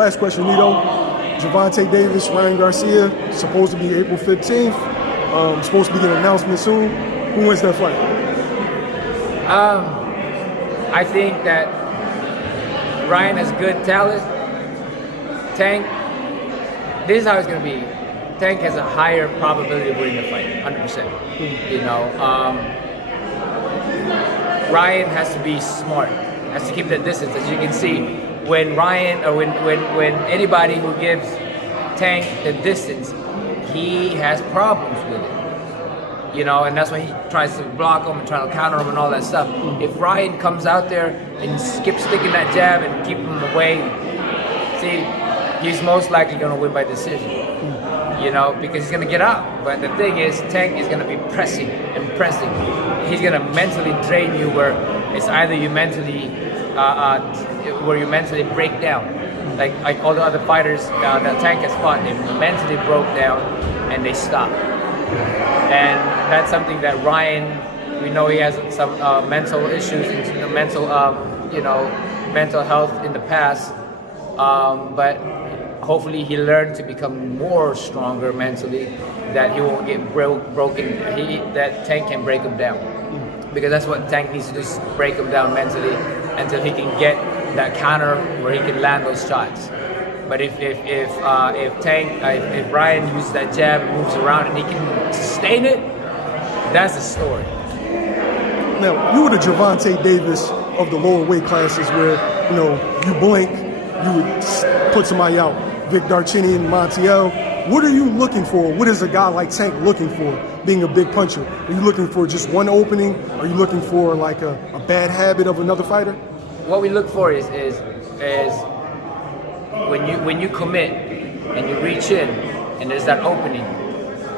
Last question, Nito. Gervonta Davis, Ryan Garcia, supposed to be April 15th. Supposed to be getting an announcement soon. Who wins that fight? I think that Ryan has good talent. Tank, this is how it's going to be. Tank has a higher probability of winning the fight, 100%. You know, Ryan has to be smart, has to keep the distance. As you can see, when Ryan or when anybody who gives Tank the distance, he has problems with it. You know, and that's why he tries to block him and try to counter him and all that stuff. If Ryan comes out there and keeps sticking that jab and keep him away, see, he's most likely going to win by decision. You know, because he's going to get out. But the thing is, Tank is going to be pressing and pressing. He's going to mentally drain you where it's either you mentally, where you mentally break down. Like all the other fighters that Tank has fought, they mentally broke down and they stopped. And that's something that Ryan, we know he has some mental issues, mental health in the past. But hopefully he learned to become more stronger mentally, that he won't get broken, that Tank can break him down. Because that's what Tank needs to do, is break him down mentally until he can get that counter where he can land those shots. But if Ryan uses that jab and moves around and he can sustain it, that's the story. Now, you were the Gervonta Davis of the lower weight classes where, you know, you blink, you would put somebody out. Vic Darchinyan, Montiel. What are you looking for? What is a guy like Tank looking for, being a big puncher? Are you looking for just one opening? Are you looking for like a bad habit of another fighter? What we look for is when you commit and you reach in and there's that opening,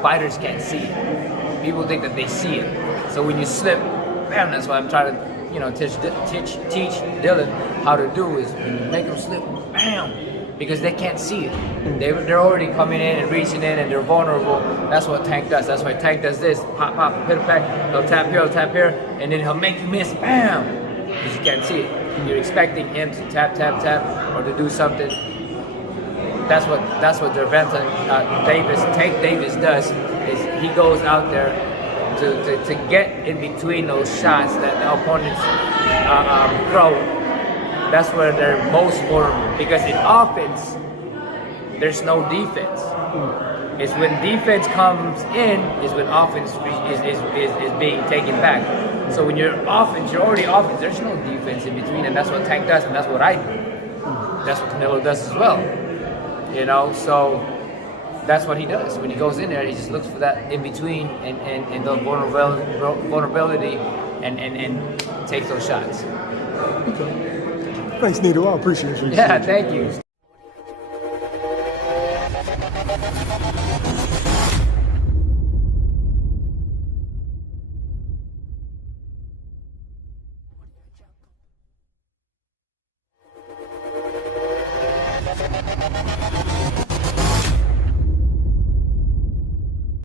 fighters can't see it. People think that they see it. So when you slip, man, that's why I'm trying to, you know, teach Dylan how to do is when you make them slip, bam, because they can't see it. They're already coming in and reaching in and they're vulnerable. That's what Tank does. That's why Tank does this, pop, pop, hit it back, he'll tap here, and then he'll make you miss, bam, because you can't see it. You're expecting him to tap, or to do something. That's what Gervonta Tank Davis does, is he goes out there to get in between those shots that the opponents throw. That's where they're most vulnerable, because in offense, there's no defense. It's when defense comes in, is when offense is being taken back. So when you're offense, you're already offense, there's no defense in between, and that's what Tank does, and that's what I do. That's what Canelo does as well. You know, so that's what he does. When he goes in there, he just looks for that in between and the vulnerability and takes those shots. Okay. Thanks, Nito. I appreciate you. Yeah, thank you.